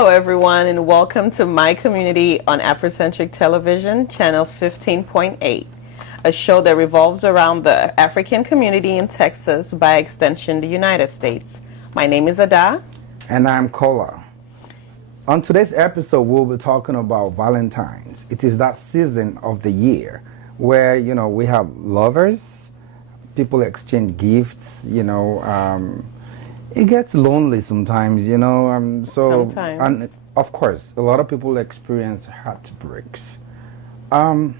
Hello, everyone, and welcome to My Community on Afrocentric Television, channel 15.8, a show that revolves around the African community in Texas, by extension, the United States. My name is Ada. And I'm Kola. On today's episode, we'll be talking about Valentine's. It is that season of the year where, we have lovers, people exchange gifts, it gets lonely sometimes, Sometimes. And of course, a lot of people experience heartbreaks. Again,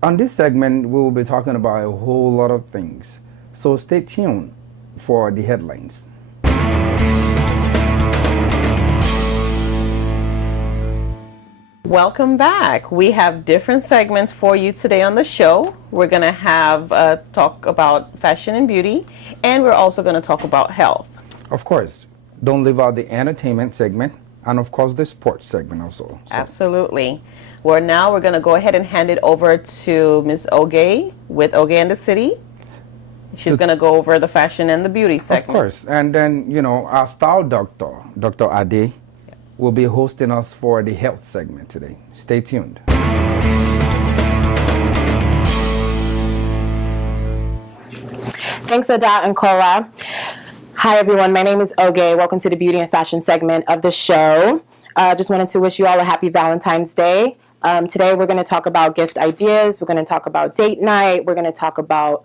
on this segment, we will be talking about a whole lot of things. So stay tuned for the headlines. Welcome back. We have different segments for you today on the show. We're going to have talk about fashion and beauty, and we're also going to talk about health. Of course, don't leave out the entertainment segment, and of course the sports segment also. So. Absolutely. We're going to go ahead and hand it over to Ms. Oge with Oge and the City. She's going to go over the fashion and the beauty segment. Of course. And then, our style doctor, Dr. Ade, will be hosting us for the health segment today. Stay tuned. Thanks, Ada and Kola. Hi, everyone. My name is Oge. Welcome to the beauty and fashion segment of the show. Just wanted to wish you all a happy Valentine's Day. Today, we're going to talk about gift ideas. We're going to talk about date night. We're going to talk about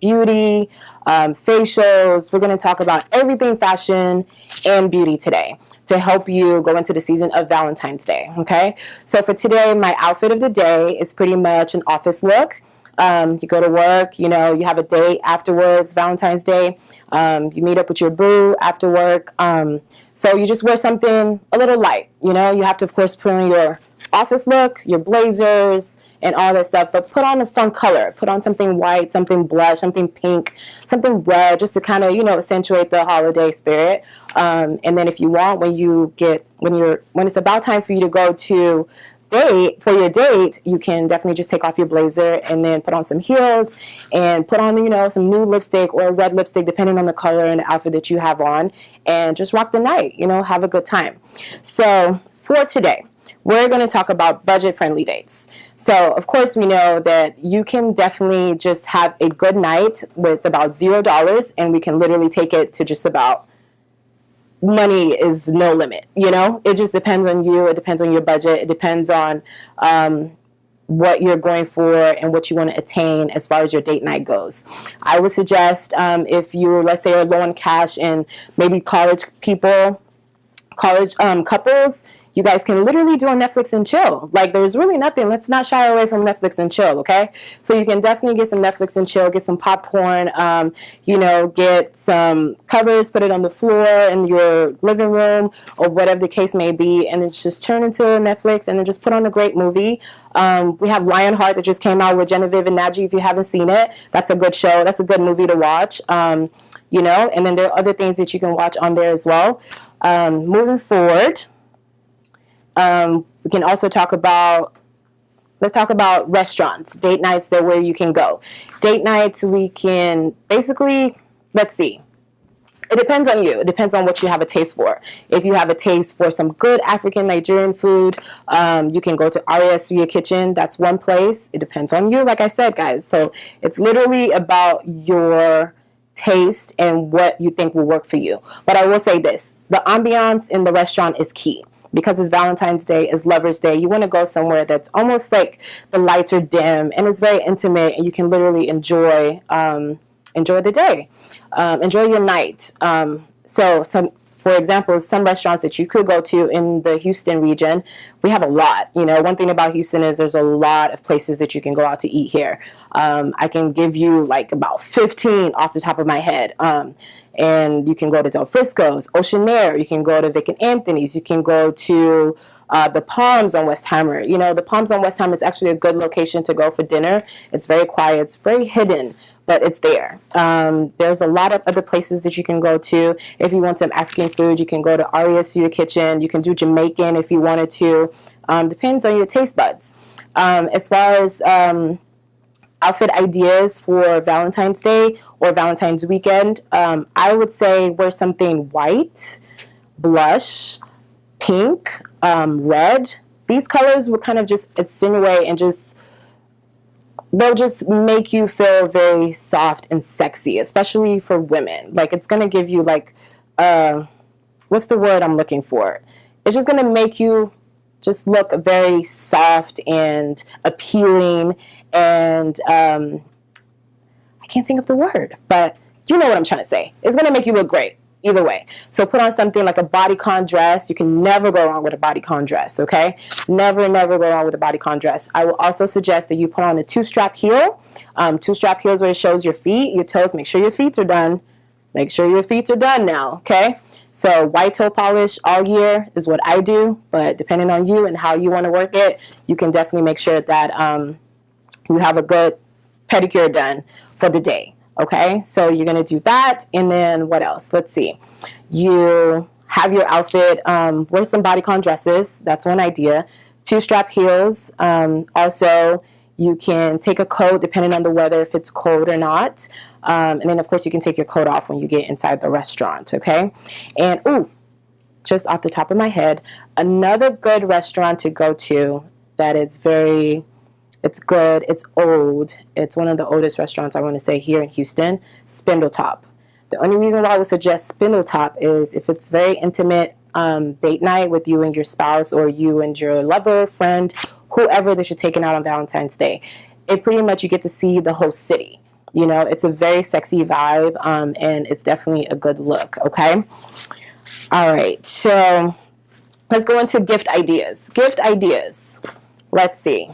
beauty, facials. We're going to talk about everything fashion and beauty today to help you go into the season of Valentine's Day, okay? So for today, my outfit of the day is pretty much an office look. You go to work, you have a date afterwards, Valentine's Day. You meet up with your boo after work. So you just wear something a little light, You have to, of course, put on your office look, your blazers, and all that stuff, but put on a fun color. Put on something white, something blush, something pink, something red, just to kind of, accentuate the holiday spirit. And then if you want, when it's about time for you to go to date, for your date, you can definitely just take off your blazer and then put on some heels and put on, some new lipstick or red lipstick, depending on the color and the outfit that you have on, and just rock the night, have a good time. So for today, we're going to talk about budget-friendly dates. So, of course, we know that you can definitely just have a good night with about $0, and we can literally take it to just about money is no limit, It just depends on you. It depends on your budget. It depends on what you're going for and what you want to attain as far as your date night goes. I would suggest if you, let's say, are low on cash and maybe college couples, you guys can literally do a Netflix and chill. Like, there's really nothing. Let's not shy away from Netflix and chill, okay? So you can definitely get some Netflix and chill, get some popcorn, get some covers, put it on the floor in your living room or whatever the case may be, and then just turn into Netflix and then just put on a great movie. We have Lionheart that just came out with Genevieve and Naji. If you haven't seen it, that's a good show. That's a good movie to watch, and then there are other things that you can watch on there as well. Moving forward, we can also let's talk about restaurants, date nights, that where you can go. Date nights, we can basically, let's see. It depends on you. It depends on what you have a taste for. If you have a taste for some good African Nigerian food, you can go to Aria's Suya Kitchen. That's one place. It depends on you, like I said, guys. So it's literally about your taste and what you think will work for you. But I will say this, the ambiance in the restaurant is key. Because it's Valentine's Day, it's Lover's Day, you want to go somewhere that's almost like the lights are dim and it's very intimate and you can literally enjoy the day, enjoy your night. For example, some restaurants that you could go to in the Houston region, we have a lot. One thing about Houston is there's a lot of places that you can go out to eat here. I can give you like about 15 off the top of my head. And you can go to Del Frisco's, Oceanaire, you can go to Vic and Anthony's, you can go to the Palms on Westheimer. The Palms on Westheimer is actually a good location to go for dinner. It's very quiet, it's very hidden, but it's there. There's a lot of other places that you can go to. If you want some African food, you can go to Aria's Suya Kitchen. You can do Jamaican if you wanted to. Depends on your taste buds. As far as outfit ideas for Valentine's Day or Valentine's weekend, I would say wear something white blush, pink, red. These colors will kind of just insinuate and they'll just make you feel very soft and sexy, especially for women. Like, it's going to give you like, what's the word I'm looking for? It's just going to make you just look very soft and appealing. And I can't think of the word, but you know what I'm trying to say. It's going to make you look great either way. So put on something like a bodycon dress. You can never go wrong with a bodycon dress, okay? Never, never go wrong with a bodycon dress. I will also suggest that you put on a two-strap heel. Two-strap heels where it shows your feet, your toes. Make sure your feet are done. Make sure your feet are done now, okay? So white toe polish all year is what I do, but depending on you and how you want to work it, you can definitely make sure that you have a good pedicure done for the day, okay? So you're going to do that, and then what else? Let's see. You have your outfit, wear some bodycon dresses. That's one idea. Two-strap heels. Also, you can take a coat depending on the weather, if it's cold or not. And then, of course, you can take your coat off when you get inside the restaurant, okay? And, just off the top of my head, another good restaurant to go to that it's good, it's old. It's one of the oldest restaurants, I want to say, here in Houston, Spindletop. The only reason why I would suggest Spindletop is if it's very intimate date night with you and your spouse, or you and your lover, friend, whoever that you're taking out on Valentine's Day. It pretty much, you get to see the whole city. You know, it's a very sexy vibe, and it's definitely a good look, okay? All right, so let's go into gift ideas. Gift ideas. Let's see.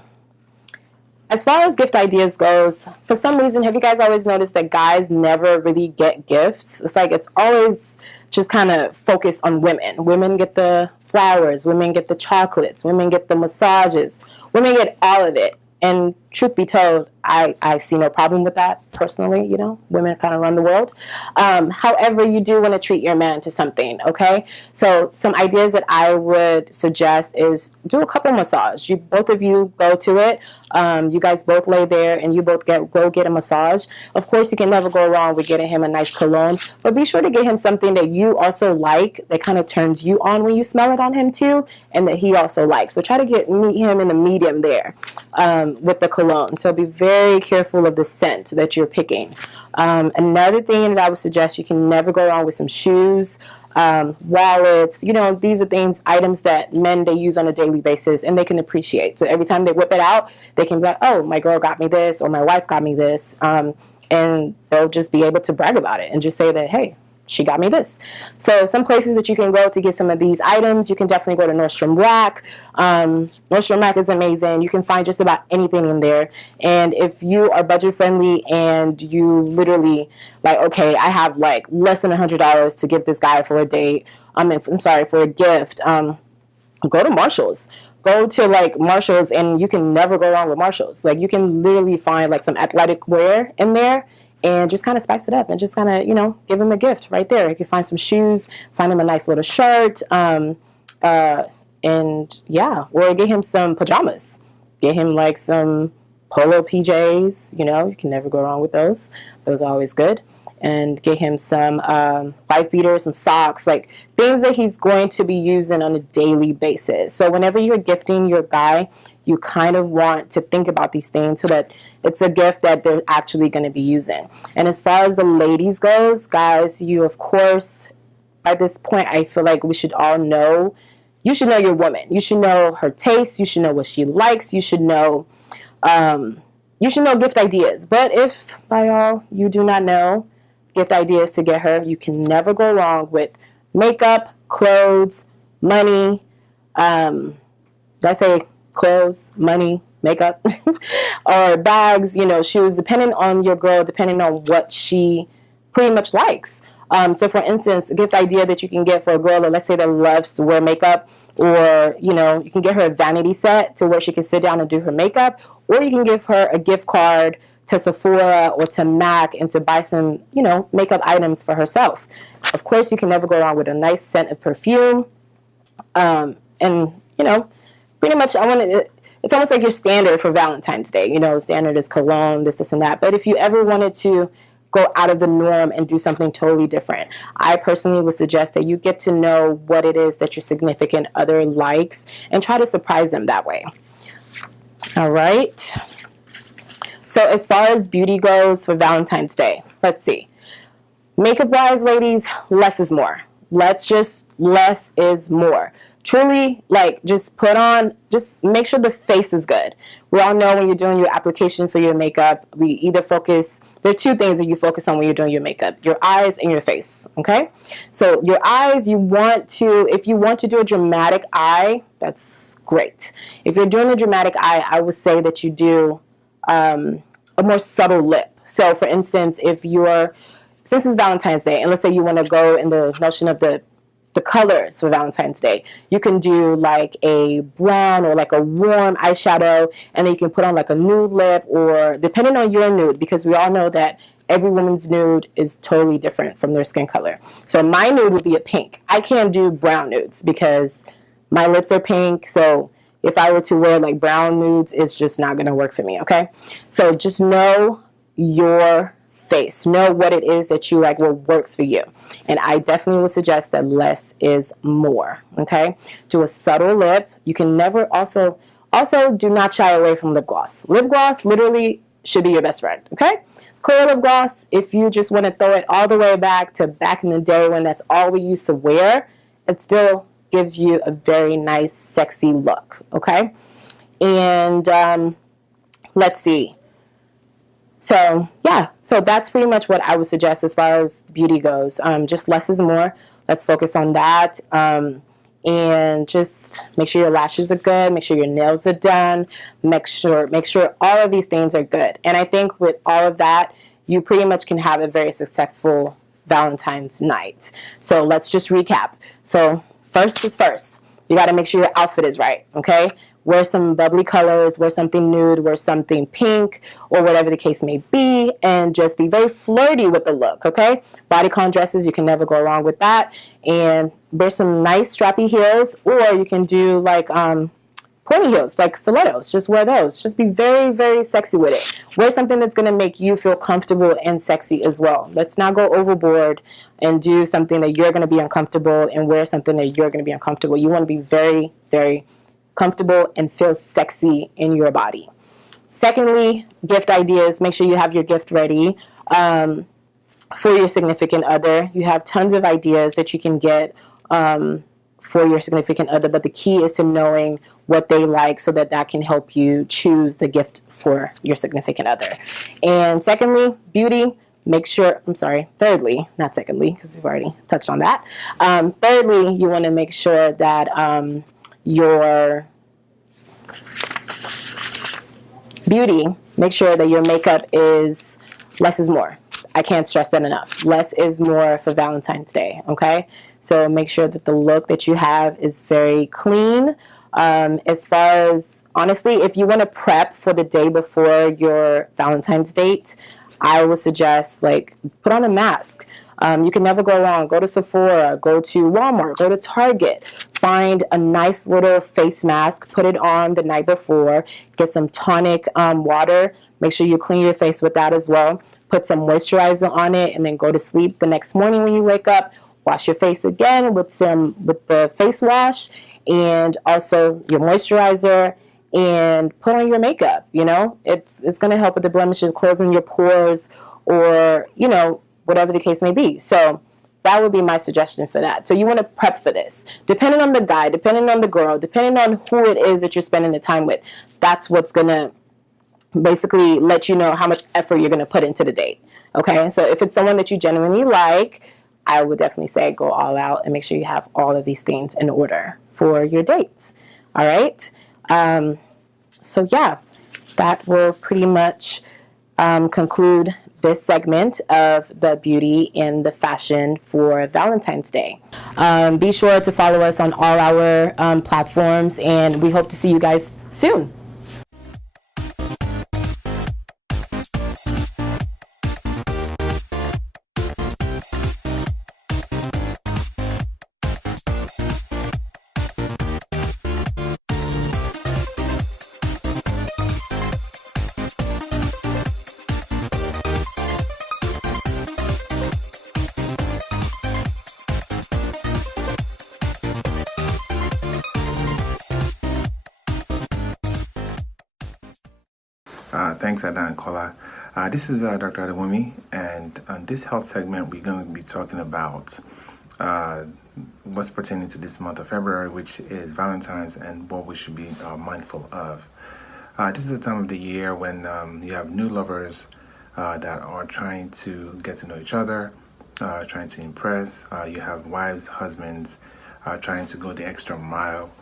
As far as gift ideas goes, for some reason, have you guys always noticed that guys never really get gifts? It's like it's always just kind of focused on women. Women get the flowers, women get the chocolates, women get the massages, women get all of it. And truth be told, I see no problem with that personally. You know, women kind of run the world. However, you do want to treat your man to something, okay? So some ideas that I would suggest is do a couple massage. Both of you go to it. You guys both lay there and you both go get a massage. Of course, you can never go wrong with getting him a nice cologne, but be sure to get him something that you also like, that kind of turns you on when you smell it on him too, and that he also likes. So try to meet him in the medium there with the cologne. So be very careful of the scent that you're picking. Another thing that I would suggest, you can never go wrong with some shoes, wallets. You know, these are items that men, they use on a daily basis and they can appreciate. So every time they whip it out, they can be like, oh, my girl got me this, or my wife got me this. And they'll just be able to brag about it and just say that, hey, she got me this. So some places that you can go to get some of these items, you can definitely go to Nordstrom Rack. Nordstrom Rack is amazing. You can find just about anything in there. And if you are budget friendly and you literally like, okay, I have like less than $100 to give this guy for a date, for a gift, go to Marshall's. Go to like Marshall's, and you can never go wrong with Marshall's. Like, you can literally find like some athletic wear in there, and just kind of spice it up and just kind of, you know, give him a gift right there. You can find some shoes, find him a nice little shirt, and yeah, or get him some pajamas. Get him like some polo PJs, you know, you can never go wrong with those. Those are always good. And get him some wife beaters, some socks, like things that he's going to be using on a daily basis. So whenever you're gifting your guy, you kind of want to think about these things so that it's a gift that they're actually going to be using. And as far as the ladies goes, guys, you, of course, at this point, I feel like we should all know, you should know your woman. You should know her tastes. You should know what she likes. You should know gift ideas. But if by all you do not know gift ideas to get her, you can never go wrong with makeup, clothes, money. Did I say clothes, money, makeup, or bags, you know, shoes, depending on your girl, depending on what she pretty much likes. So for instance, a gift idea that you can get for a girl that, let's say, that loves to wear makeup, or, you know, you can get her a vanity set to where she can sit down and do her makeup, or you can give her a gift card to Sephora or to MAC and to buy some, you know, makeup items for herself. Of course, you can never go wrong with a nice scent of perfume. And, you know, pretty much it's almost like your standard for Valentine's Day. You know, standard is cologne, this, and that. But if you ever wanted to go out of the norm and do something totally different. I personally would suggest that you get to know what it is that your significant other likes and try to surprise them that way. All right. So as far as beauty goes for Valentine's Day, let's see. Makeup wise, ladies, less is more. Less is more. Truly, like, just make sure the face is good. We all know when you're doing your application for your makeup, there are two things that you focus on when you're doing your makeup: your eyes and your face, okay? So your eyes, if you want to do a dramatic eye, that's great. If you're doing a dramatic eye, I would say that you do a more subtle lip. So for instance, since it's Valentine's Day, and let's say you want to go in the notion of the colors for Valentine's Day, you can do like a brown or like a warm eyeshadow, and then you can put on like a nude lip, or depending on your nude, because we all know that every woman's nude is totally different from their skin color. So my nude would be a pink. I can't do brown nudes because my lips are pink, so if I were to wear like brown nudes, it's just not going to work for me, okay? So just know your face. Know what it is that you like, what works for you. And I definitely would suggest that less is more, okay? Do a subtle lip. You can never also do not shy away from lip gloss. Lip gloss literally should be your best friend, okay? Clear lip gloss, if you just want to throw it all the way back to back in the day when that's all we used to wear, it still gives you a very nice, sexy look, okay? And let's see. So that's pretty much what I would suggest as far as beauty goes. Just less is more. Let's focus on that. And just make sure your lashes are good. Make sure your nails are done. Make sure all of these things are good. And I think with all of that, you pretty much can have a very successful Valentine's night. So let's just recap. So first is first. You got to make sure your outfit is right, okay? Wear some bubbly colors, wear something nude, wear something pink, or whatever the case may be, and just be very flirty with the look, okay? Bodycon dresses, you can never go wrong with that. And wear some nice strappy heels, or you can do like pointy heels, like stilettos. Just wear those. Just be very, very sexy with it. Wear something that's going to make you feel comfortable and sexy as well. Let's not go overboard and do something that you're going to be uncomfortable and wear something that you're going to be uncomfortable. You want to be very, very comfortable and feel sexy in your body. Secondly, gift ideas. Make sure you have your gift ready for your significant other. You have tons of ideas that you can get for your significant other, but the key is to knowing what they like so that can help you choose the gift for your significant other. And secondly, beauty. Thirdly, not secondly, because we've already touched on that. Thirdly, you want to make sure that your beauty, make sure that your makeup is less is more. I can't stress that enough. Less is more for Valentine's Day, okay? So make sure that the look that you have is very clean. As far as, honestly, if you want to prep for the day before your Valentine's date, I would suggest, like, put on a mask. You can never go wrong. Go to Sephora, go to Walmart, go to Target. Find a nice little face mask, put it on the night before, get some tonic water. Make sure you clean your face with that as well. Put some moisturizer on it and then go to sleep. The next morning when you wake up, wash your face again with the face wash and also your moisturizer, and put on your makeup. You know, it's going to help with the blemishes, closing your pores, or, you know, whatever the case may be. So that would be my suggestion for that. So you want to prep for this. Depending on the guy, depending on the girl, depending on who it is that you're spending the time with, that's what's going to basically let you know how much effort you're going to put into the date. Okay, so if it's someone that you genuinely like, I would definitely say go all out and make sure you have all of these things in order for your dates. All right. So yeah, that will pretty much conclude this segment of the beauty and the fashion for Valentine's Day. Be sure to follow us on all our platforms, and we hope to see you guys soon. Thanks, Ada and Kola. This is Dr. Adewumi, and on this health segment, we're going to be talking about what's pertaining to this month of February, which is Valentine's, and what we should be mindful of. This is the time of the year when you have new lovers that are trying to get to know each other, trying to impress. You have wives, husbands trying to go the extra mile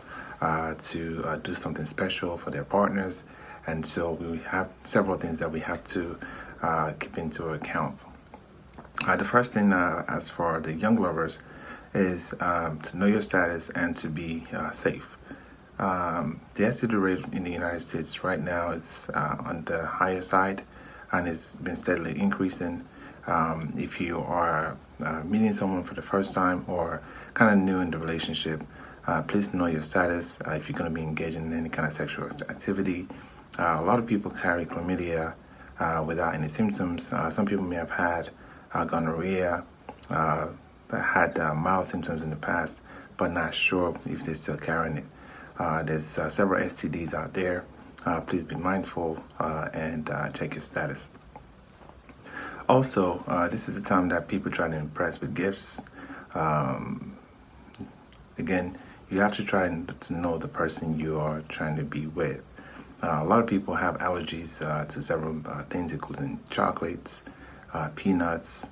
to do something special for their partners. And so we have several things that we have to keep into account. The first thing, as for the young lovers, is to know your status and to be safe. The STD rate in the United States right now is on the higher side, and it's been steadily increasing. If you are meeting someone for the first time or kind of new in the relationship, please know your status. If you're going to be engaging in any kind of sexual activity, a lot of people carry chlamydia without any symptoms. Some people may have had gonorrhea, had mild symptoms in the past, but not sure if they're still carrying it. There's several STDs out there. Please be mindful and check your status. Also, this is the time that people try to impress with gifts. Again, you have to try to know the person you are trying to be with. A lot of people have allergies to several things, including chocolates, peanuts,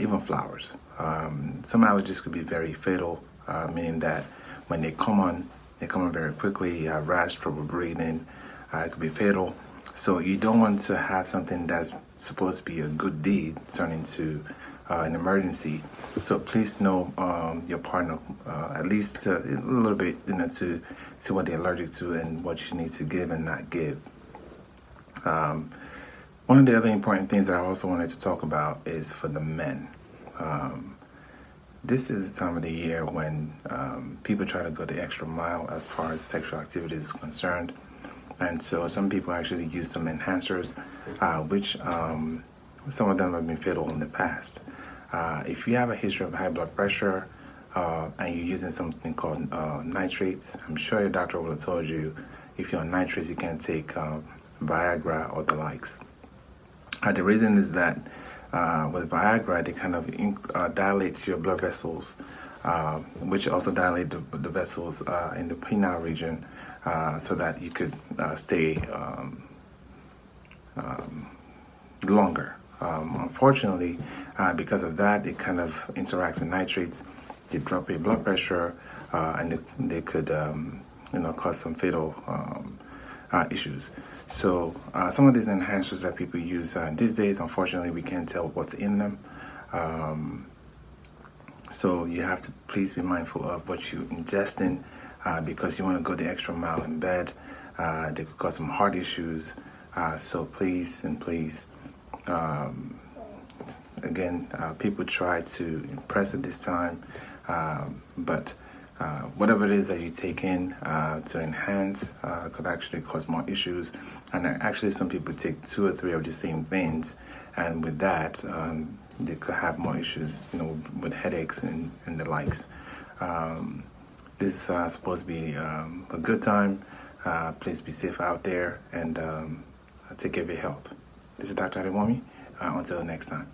even flowers. Some allergies could be very fatal, meaning that when they come on very quickly. You have rash, trouble breathing. It could be fatal. So you don't want to have something that's supposed to be a good deed turn into an emergency. So please know your partner at least a little bit, to see what they're allergic to and what you need to give and not give. One of the other important things that I also wanted to talk about is for the men. This is the time of the year when people try to go the extra mile as far as sexual activity is concerned. And so some people actually use some enhancers, which some of them have been fatal in the past. If you have a history of high blood pressure and you're using something called nitrates, I'm sure your doctor will have told you if you're on nitrates, you can take Viagra or the likes. The reason is that with Viagra, they kind of dilate your blood vessels, which also dilate the vessels in the penile region, so that you could stay longer. Unfortunately, because of that, it kind of interacts with nitrates. They drop your blood pressure, and they could, cause some fatal issues. So some of these enhancers that people use these days, unfortunately, we can't tell what's in them. So you have to please be mindful of what you ingest in, because you want to go the extra mile in bed. They could cause some heart issues. So please, again, people try to impress at this time, but whatever it is that you take in to enhance could actually cause more issues. And actually, some people take 2 or 3 of the same things, and with that, they could have more issues, with headaches and the likes. This is supposed to be a good time. Please be safe out there and take care of your health. This is Dr. Adewumi. Until next time.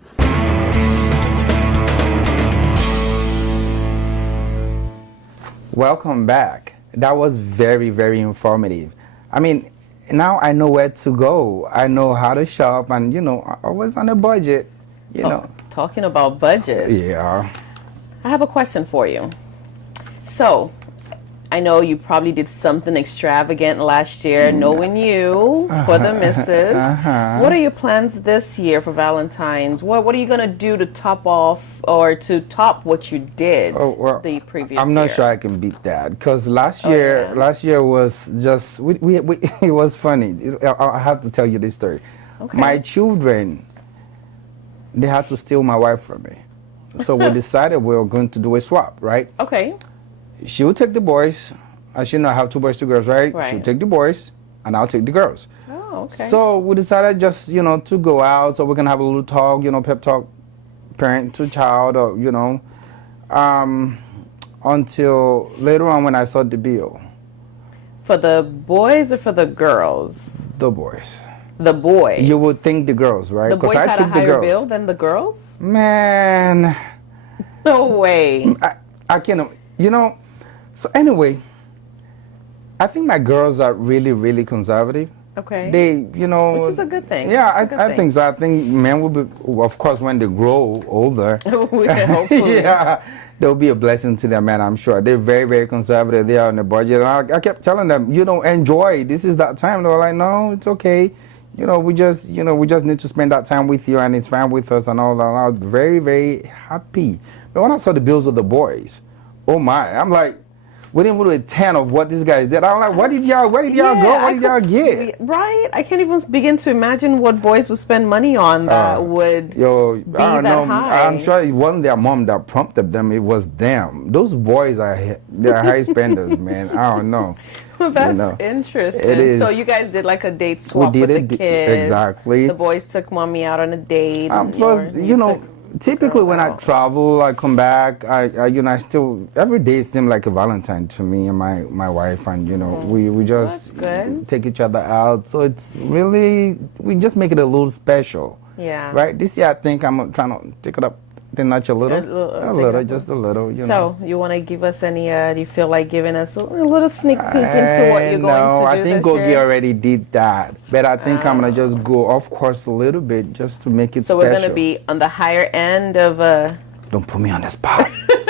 Welcome back. That was very, very informative. I mean, now I know where to go. I know how to shop, and I was on a budget. Talking about budget. Yeah. I have a question for you. So, I know you probably did something extravagant last year, knowing you for the missus. What are your plans this year for Valentine's? What are you going to do to top off or to top what you did the previous year? I'm not sure I can beat that, because last year was just, it was funny. I have to tell you this story. Okay. My children, they had to steal my wife from me. So we decided we were going to do a swap, right? Okay. She would take the boys. As you know, I have 2 boys, 2 girls, right? Right. She would take the boys, and I'll take the girls. Oh, okay. So we decided just, to go out, so we can have a little talk, pep talk, parent to child, or, until later on when I saw the bill. For the boys or for the girls? The boys. The boys. You would think the girls, right? The boys I had a took the higher girls. bill than the girls? Man, No way. I can't. You know. So anyway, I think my girls are really, really conservative. Okay. They, you know, Which is a good thing. Yeah, It's a good I thing. think so. I think men will be, of course, when they grow older. Hopefully. Yeah, they'll be a blessing to their man. I'm sure they're very, very conservative. They are on the budget. And I kept telling them, you know, enjoy. This is that time. They were like, no, it's okay. You know, we just need to spend that time with you, and it's fine with us and all that. And I was very, very happy. But when I saw the bills of the boys, oh my, I'm like, we didn't even do a 10 of what these guys did. I'm like, where did y'all go? What did y'all get? Right? I can't even begin to imagine what boys would spend money on that would be I don't that know. high. I'm sure it wasn't their mom that prompted them. It was them. Those boys they're high spenders, man. I don't know. That's You know, interesting. it is. So you guys did like a date swap We did with the it kids. exactly. The boys took mommy out on a date. and Plus, you know, typically when I travel, I come back. I still every day seems like a Valentine to me and my wife, and you know, we just That's good. take each other out. So it's really we just make it a little special. Yeah. Right. This year, I think I'm trying to take it up the notch a little, just a little. You know. So you want to give us any? Do you feel like giving us a little sneak peek into what you're going to do I think this Gogi year? already did that, but I think I'm gonna just go off course a little bit just to make it So special. we're going to be on the higher end of Don't put me on the spot.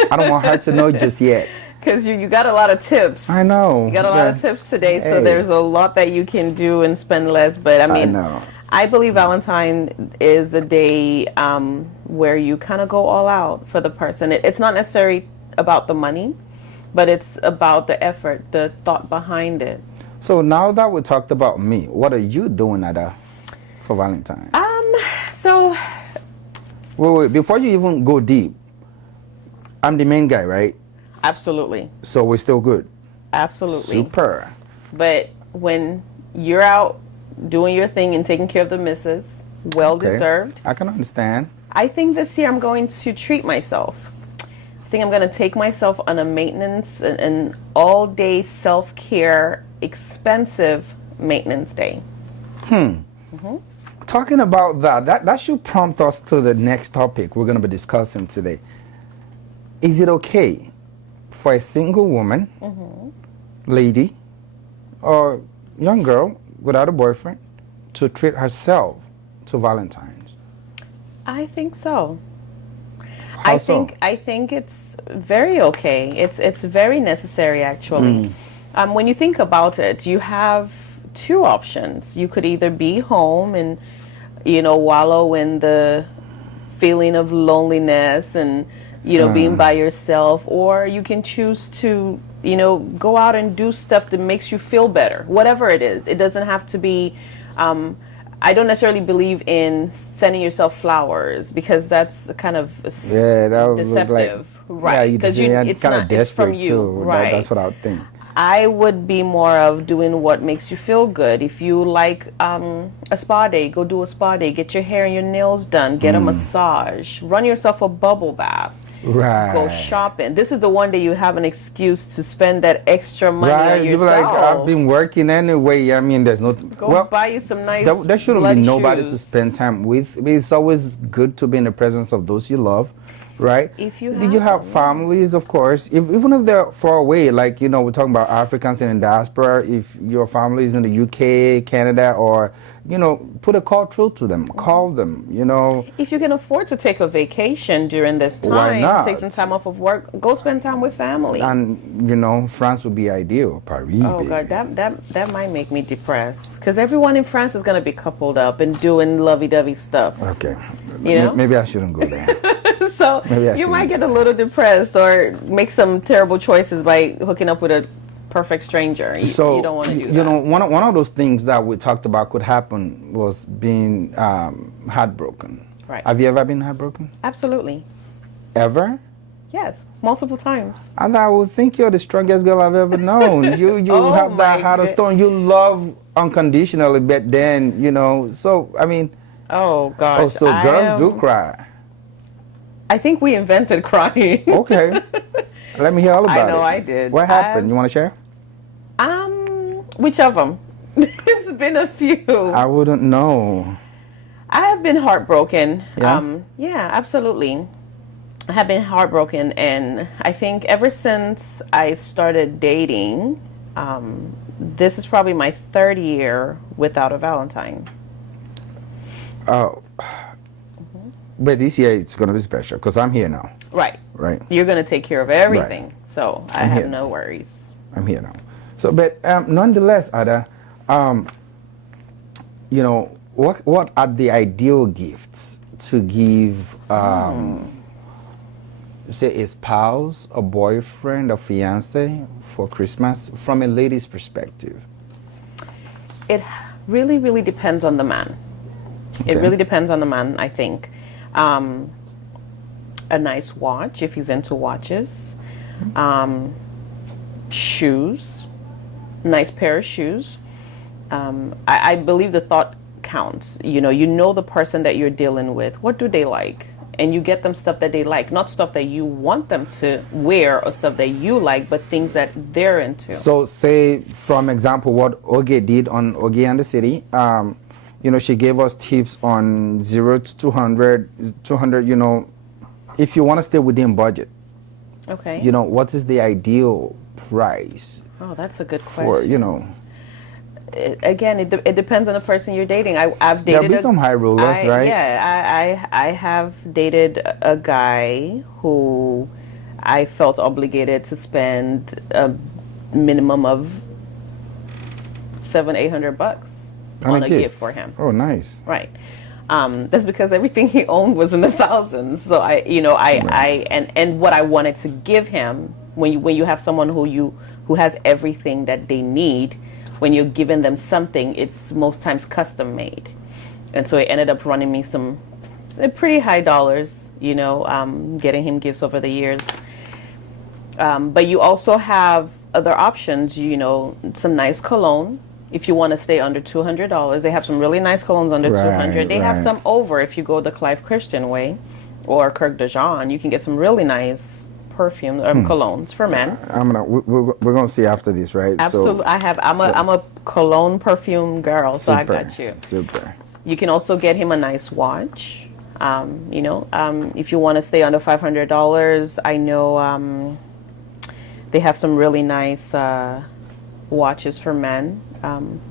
I don't want her to know just yet. because you got a lot of tips. I know. You got a lot of tips today, so Hey. there's a lot that you can do and spend less. But I mean, know. I believe Valentine is the day where you kind of go all out for the person. It's not necessarily about the money, but it's about the effort, the thought behind it. So now that we talked about me, what are you doing for Valentine's? So Wait, before you even go deep, I'm the main guy, right? absolutely, So we're still good. absolutely. Super. But when you're out doing your thing and taking care of the missus, well Okay. deserved. I can understand. I think this year I'm going to treat myself. I think I'm going to take myself on a maintenance, an all-day self-care, expensive maintenance day. Talking about that should prompt us to the next topic we're going to be discussing today. Is it okay for a single woman, lady, or young girl without a boyfriend to treat herself to Valentine's? I think so. How so? I think it's very okay. It's very necessary actually. When you think about it, you have two options. You could either be home and wallow in the feeling of loneliness and being by yourself, or you can choose to go out and do stuff that makes you feel better. Whatever it is, it doesn't have to be. I don't necessarily believe in sending yourself flowers because that's kind of that would look deceptive, like, right? Because it's kind of not. It's from desperate you, too. right? That's what I would think. I would be more of doing what makes you feel good. If you like a spa day, go do a spa day. Get your hair and your nails done. Get a massage. Run yourself a bubble bath. Right. Go shopping. This is the one day you have an excuse to spend that extra money Right. on You're like, yourself. I've been working anyway. I mean, there's no. Go buy you some nice. There shouldn't be bloody nobody shoes. to spend time with. It's always good to be in the presence of those you love, right? If you you have them. families, of course. Even if they're far away, like we're talking about Africans in the diaspora. If your family is in the UK, Canada, or put a call through to them. Call them. If you can afford to take a vacation during this time, Why not? take some time off of work, go spend time with family. And France would be ideal. Paris. Oh baby. God, that might make me depressed because everyone in France is gonna be coupled up and doing lovey-dovey stuff. Okay. You know? Maybe I shouldn't go there. So Maybe I you might shouldn't. get a little depressed or make some terrible choices by hooking up with a perfect stranger. You don't want to do that. One of those things that we talked about could happen was being heartbroken. Right. Have you ever been heartbroken? Absolutely. Ever? Yes, multiple times. And I would think you're the strongest girl I've ever known. You Oh have that my heart of God. stone. You love unconditionally, but then, so, I mean, Oh gosh. so girls do cry. I think we invented crying. Okay. Let me hear all about it. I know I did. What happened? You want to share? Which of them? It's been a few. I wouldn't know. I have been heartbroken. Yeah? Yeah, absolutely. I have been heartbroken, and I think ever since I started dating, this is probably my third year without a Valentine. Oh. But this year it's going to be special because I'm here now. Right. Right. You're going to take care of everything. Right. So I I'm have here. no worries. I'm here now. So, but nonetheless, Ada, you know, what are the ideal gifts to give, say, a spouse, a boyfriend, a fiance for Christmas from a lady's perspective? It really, really depends on the man. It Okay. really depends on the man, I think. A nice watch, if he's into watches. Shoes. Nice pair of shoes. I believe the thought counts. You know the person that you're dealing with. What do they like? And you get them stuff that they like, not stuff that you want them to wear or stuff that you like, but things that they're into. So, say, from example, what Oge did on Oge and the City, you know, she gave us tips on 0 to 200, you know, if you want to stay within budget, Okay. you know, what is the ideal price Oh, that's a good question. for, you know, It depends on the person you're dating. I've dated. there'll be some high rollers, right? Yeah, I have dated a guy who I felt obligated to spend a minimum of $700-800 on a gift for him. Oh, nice. Right. That's because everything he owned was in the thousands. So and what I wanted to give him when you have someone who has everything that they need, when you're giving them something, it's most times custom made. And so it ended up running me some pretty high dollars, getting him gifts over the years. But you also have other options, some nice cologne. If you want to stay under $200, they have some really nice colognes under $200. They have some over if you go the Clive Christian way or Kirk de Jean. You can get some really nice perfume colognes for men. We're gonna see after this, right? Absolutely. So, I'm a cologne perfume girl, so I got you. Super. You can also get him a nice watch. If you want to stay under $500, I know they have some really nice watches for men.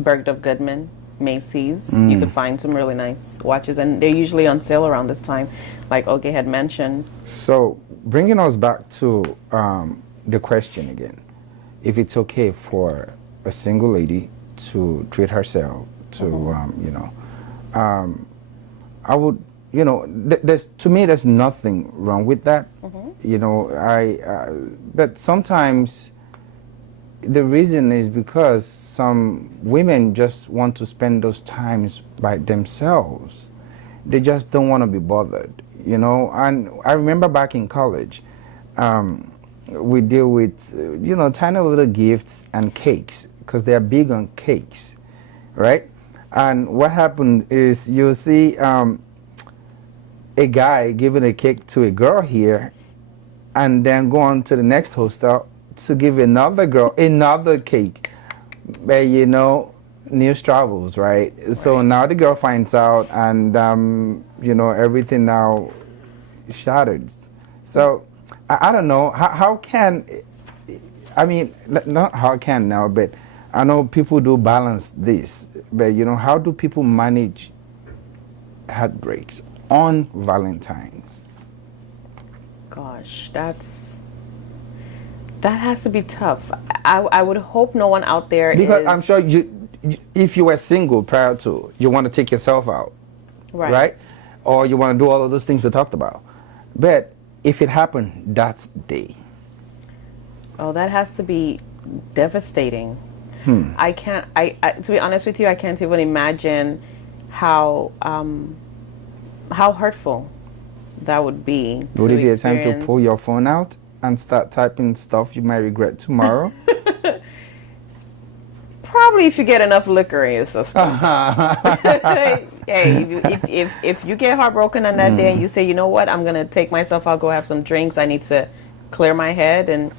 Bergdorf Goodman, Macy's. You could find some really nice watches, and they're usually on sale around this time, like Oge had mentioned. So, bringing us back to the question again, if it's okay for a single lady to treat herself to, I would, to me, there's nothing wrong with that. But sometimes the reason is because some women just want to spend those times by themselves. They just don't want to be bothered, And I remember back in college, we deal with, tiny little gifts and cakes because they are big on cakes, right? And what happened is you'll see a guy giving a cake to a girl here and then go on to the next hostel to give another girl another cake. But news travels, right? So now the girl finds out and everything now shattered. So I don't know how can, I mean, not how can now, but I know people do balance this, but how do people manage heartbreaks on Valentine's? Gosh, that has to be tough. I would hope no one out there because I'm sure if you were single prior to, you want to take yourself out, right? Or you want to do all of those things we talked about. But if it happened, that's the day. Oh, that has to be devastating. I can't. To be honest with you, I can't even imagine how hurtful that would be. Would it be a time to pull your phone out and start typing stuff you might regret tomorrow? Probably if you get enough liquor in your system. Hey, if you get heartbroken on that day and you say, you know what, I'm going to take myself out, go have some drinks, I need to clear my head, and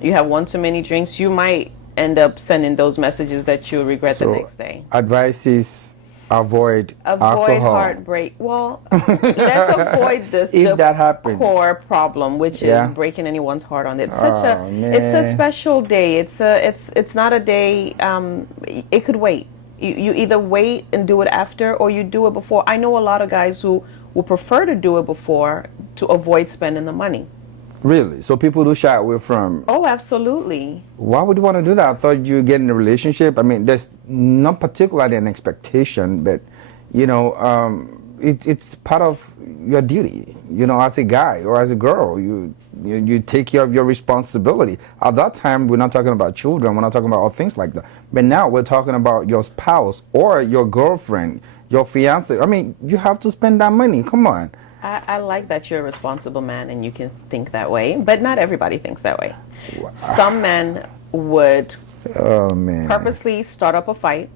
you have one too many drinks, you might end up sending those messages that you'll regret the next day. Advice is avoid alcohol. Heartbreak. Well, let's avoid this. If that happened, core problem, which is breaking anyone's heart on it. It's a special day. It's not a day. It could wait. You either wait and do it after, or you do it before. I know a lot of guys who would prefer to do it before to avoid spending the money. Really? So people do shy away from... Oh, absolutely. Why would you want to do that? I thought you get in a relationship. I mean, there's not particularly an expectation, but, you know, it's part of your duty. You know, as a guy or as a girl, you take care of your responsibility. At that time, we're not talking about children. We're not talking about all things like that. But now we're talking about your spouse or your girlfriend, your fiance. I mean, you have to spend that money. Come on. I like that you're a responsible man and you can think that way, but not everybody thinks that way. Wow. Some men would purposely start up a fight.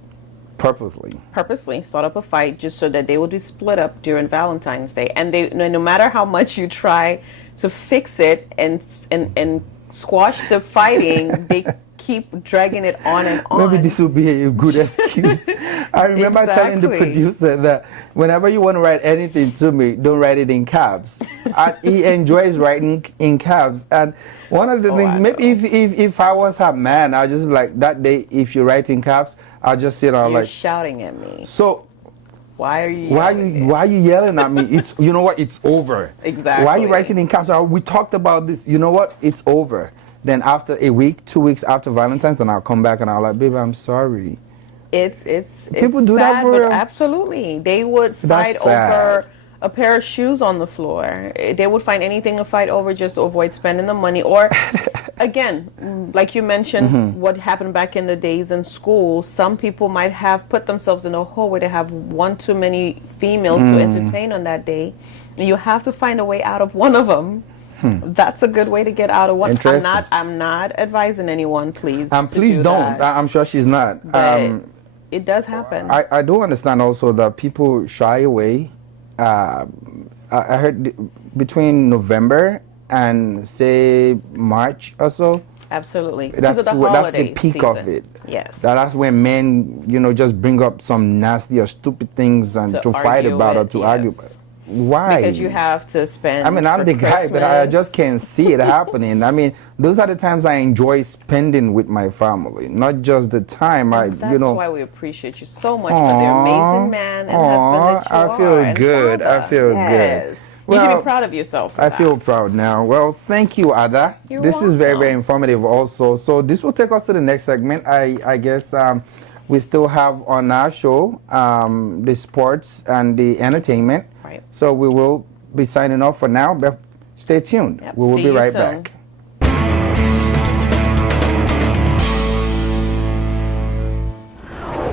Purposely start up a fight just so that they will be split up during Valentine's Day. And they, no matter how much you try to fix it and squash the fighting, they keep dragging it on and on. Maybe this will be a good excuse. I remember telling the producer that whenever you want to write anything to me, don't write it in caps. And he enjoys writing in caps. And one of the things, maybe if I was a man, I'll just be like, that day, if you write in caps, I'll just sit on You're like... shouting at me. So... Why are you yelling at me? It's, you know what? It's over. Exactly. Why are you writing in caps? We talked about this. You know what? It's over. Then after a week, 2 weeks after Valentine's, then I'll come back and I'll like, baby, I'm sorry. It's people do sad, that for real. Absolutely, they would fight over a pair of shoes on the floor. They would find anything to fight over just to avoid spending the money. Or, again, like you mentioned, what happened back in the days in school. Some people might have put themselves in a hole where they have one too many females to entertain on that day, and you have to find a way out of one of them. That's a good way to get out of one. I'm not advising anyone, please. Please don't. I'm sure she's not. It does happen. I do understand also that people shy away. I heard between November and say March or so. Absolutely. That's the peak season. of it. Yes. That's when men, just bring up some nasty or stupid things and to fight about or to argue about. Why? Because you have to spend. I mean, I'm the guy, but I just can't see it happening. I mean, those are the times I enjoy spending with my family, not just the time. That's why we appreciate you so much for the amazing man and husband that you I feel good. I feel good. You should be proud of yourself. I feel proud now. Well, thank you, Ada. This is very, very informative also. So this will take us to the next segment. I guess we still have on our show the sports and the entertainment. Right. So we will be signing off for now, but stay tuned. Yep. We will be right back.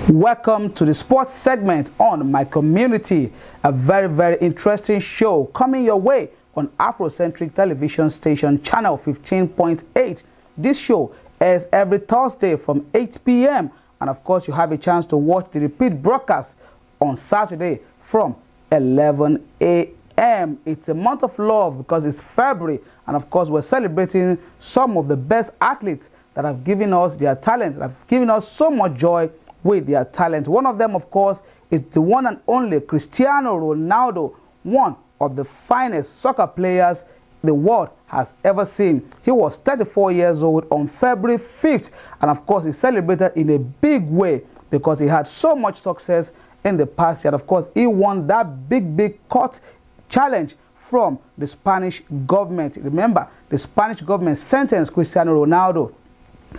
Welcome to the sports segment on My Community, a very, very interesting show coming your way on Afrocentric television station channel 15.8. This show airs every Thursday from 8 p.m. and of course you have a chance to watch the repeat broadcast on Saturday from 11 a.m. It's a month of love because it's February, and of course we're celebrating some of the best athletes that have given us their talent, that have given us so much joy with their talent. One of them, of course, is the one and only Cristiano Ronaldo, one of the finest soccer players the world has ever seen. He was 34 years old on February 5th, and of course he celebrated in a big way because he had so much success in the past year. Of course, he won that big court challenge from the Spanish government. Remember, the Spanish government sentenced Cristiano Ronaldo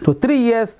to 3 years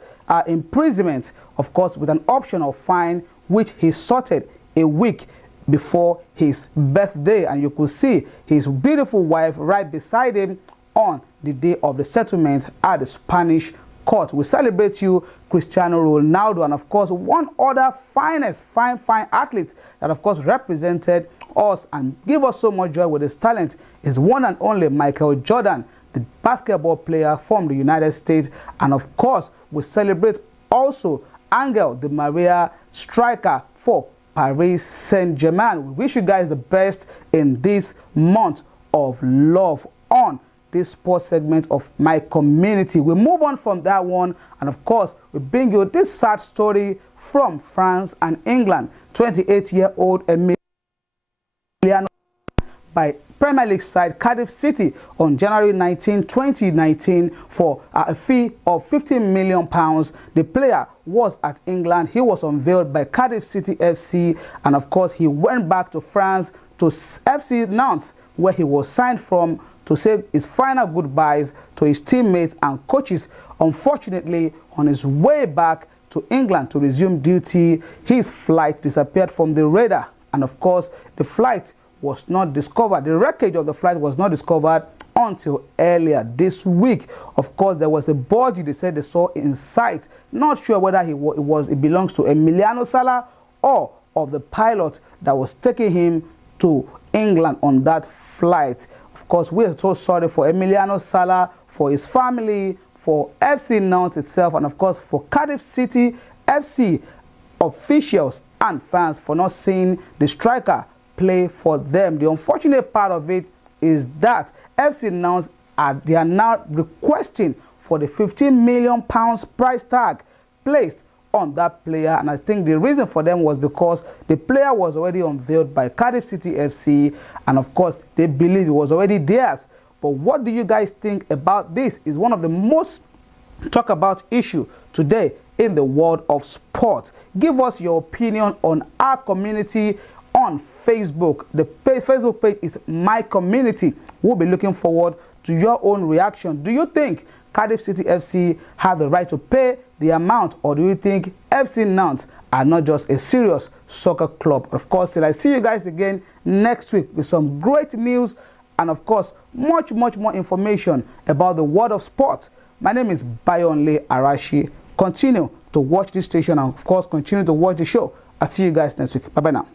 imprisonment, of course, with an optional fine, which he sorted a week before his birthday. And you could see his beautiful wife right beside him on the day of the settlement at the Spanish court. We celebrate you, Cristiano Ronaldo, and of course one other fine athlete that of course represented us and gave us so much joy with his talent is one and only Michael Jordan, the basketball player from the United States. And of course we celebrate also Angel Di Maria, striker for Paris Saint-Germain. We wish you guys the best in this month of love on this sports segment of My Community. We move on from that one, and of course, we bring you this sad story from France and England. 28-year-old Emiliano by Premier League side Cardiff City on January 19, 2019 for a fee of £15 million. The player was at England. He was unveiled by Cardiff City FC, and of course he went back to France to FC Nantes, where he was signed from, to say his final goodbyes to his teammates and coaches. Unfortunately, on his way back to England to resume duty, his flight disappeared from the radar, and of course the flight was not discovered. The wreckage of the flight was not discovered until earlier this week. Of course, there was a body they said they saw in sight. Not sure whether it belongs to Emiliano Sala or of the pilot that was taking him to England on that flight. Of course, we are so sorry for Emiliano Sala, for his family, for FC Nantes itself, and of course for Cardiff City FC officials and fans for not seeing the striker play for them. The unfortunate part of it is that FC Nantes they are now requesting for the £15 million price tag placed on that player, and I think the reason for them was because the player was already unveiled by Cardiff City FC, and of course they believe it was already theirs. But what do you guys think about this? Is one of the most talked about issue today in the world of sport. Give us your opinion on our community on Facebook. The Facebook page is My Community. We'll be looking forward to your own reaction. Do you think Cardiff City FC have the right to pay the amount, or do you think FC Nantes are not just a serious soccer club? Of course, till I see you guys again next week with some great news and of course much more information about the world of sport. My name is Bayonle Arashi. Continue to watch this station and of course continue to watch the show. I'll see you guys next week. Bye bye now.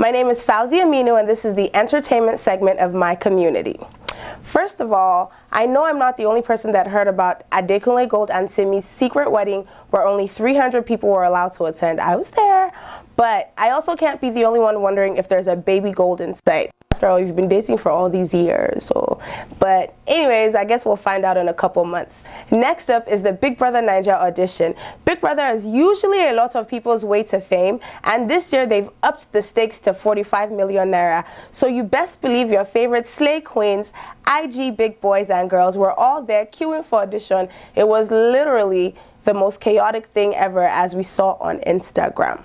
My name is Fauzi Aminu, and this is the entertainment segment of My Community. First of all, I know I'm not the only person that heard about Adekunle Gold and Simi's secret wedding where only 300 people were allowed to attend. I was there. But I also can't be the only one wondering if there's a baby gold in sight. After all, you've been dating for all these years. But anyways, I guess we'll find out in a couple months. Next up is the Big Brother Naija audition. Big Brother is usually a lot of people's way to fame, and this year they've upped the stakes to 45 million naira. So you best believe your favorite slay queens, IG big boys and girls were all there queuing for audition. It was literally the most chaotic thing ever, as we saw on Instagram.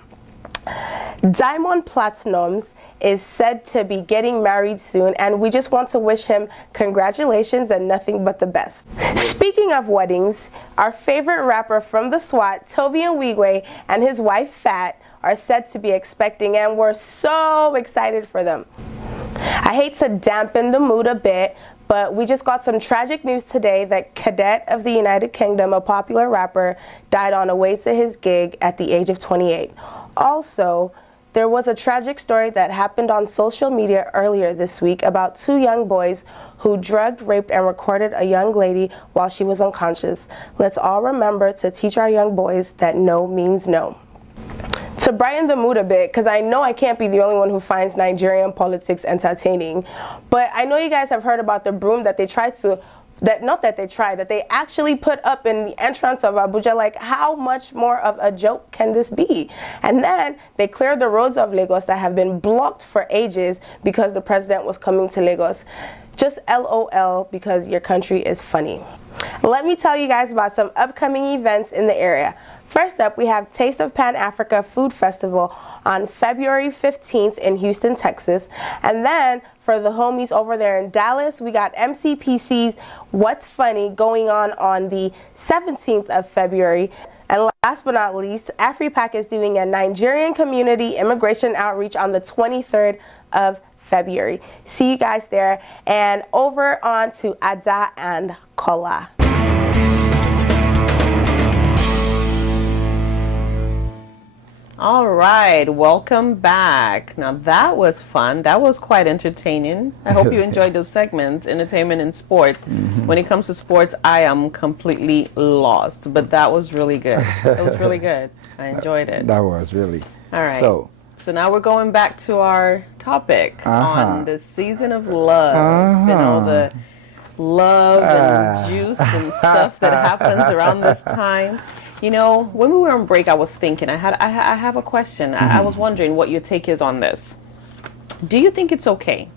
Diamond Platnumz is said to be getting married soon, and we just want to wish him congratulations and nothing but the best. Speaking of weddings, our favorite rapper from the SWAT, Toby Nwigwe, and his wife Fat are said to be expecting, and we're so excited for them. I hate to dampen the mood a bit, but we just got some tragic news today that Cadet of the United Kingdom, a popular rapper, died on the way to his gig at the age of 28. Also, there was a tragic story that happened on social media earlier this week about two young boys who drugged, raped, and recorded a young lady while she was unconscious. Let's all remember to teach our young boys that no means no. To brighten the mood a bit, because I know I can't be the only one who finds Nigerian politics entertaining, but I know you guys have heard about the broom that they tried to that they actually put up in the entrance of Abuja. Like, how much more of a joke can this be? And then they cleared the roads of Lagos that have been blocked for ages because the president was coming to Lagos. Just LOL, because your country is funny. Let me tell you guys about some upcoming events in the area. First up, we have Taste of Pan Africa Food Festival on February 15th in Houston, Texas. And then for the homies over there in Dallas, we got MCPC's What's Funny going on the 17th of February. And last but not least, AfriPac is doing a Nigerian community immigration outreach on the 23rd of February. See you guys there. And over on to Ada and Kola. All right, welcome back. Now that was fun. That was quite entertaining. I hope you enjoyed those segments, entertainment and sports. When it comes to sports, I am completely lost, but that was really good. It was really good. I enjoyed it. That was really. All right. So now we're going back to our topic on the season of love. You know, the love and juice and stuff that happens around this time. You know, when we were on break, I was thinking, I have a question. I was wondering what your take is on this. Do you think it's okay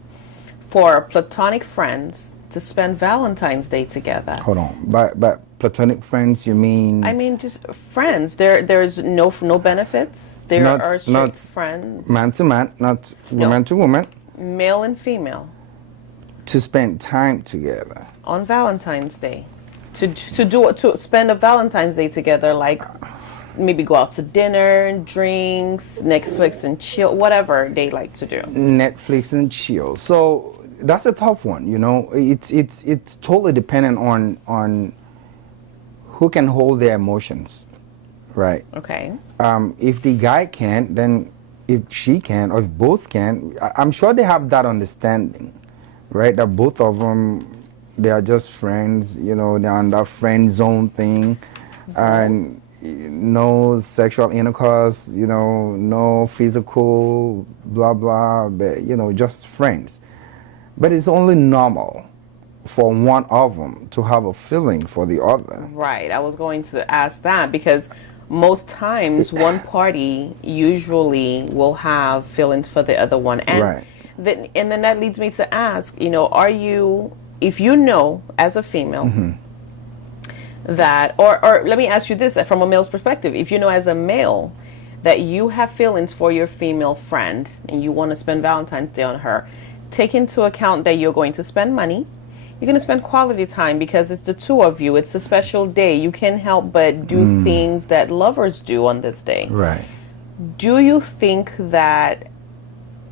for platonic friends to spend Valentine's Day together? hold on, but platonic friends, you mean? I mean, just friends. There's no benefits. There are straight friends. Man to man, not woman to woman. Male and female. To spend time together. On Valentine's Day. To spend a Valentine's Day together, like maybe go out to dinner, drinks, Netflix and chill, whatever they like to do. Netflix and chill. So that's a tough one, you know. It's totally dependent on who can hold their emotions, right? Okay. If the guy can, then if she can, or if both can, I'm sure they have that understanding, right? That both of them, they are just friends, you know, they're on that friend zone thing, and no sexual intercourse, you know, no physical, blah, blah, but, you know, just friends. But it's only normal for one of them to have a feeling for the other. Right. I was going to ask that because most times one party usually will have feelings for the other one. And, right. And then that leads me to ask, you know, if you know as a female that, or let me ask you this from a male's perspective, if you know as a male that you have feelings for your female friend and you want to spend Valentine's Day on her, take into account that you're going to spend money, you're going to spend quality time because it's the two of you, it's a special day, you can't help but do things that lovers do on this day. Right. Do you think that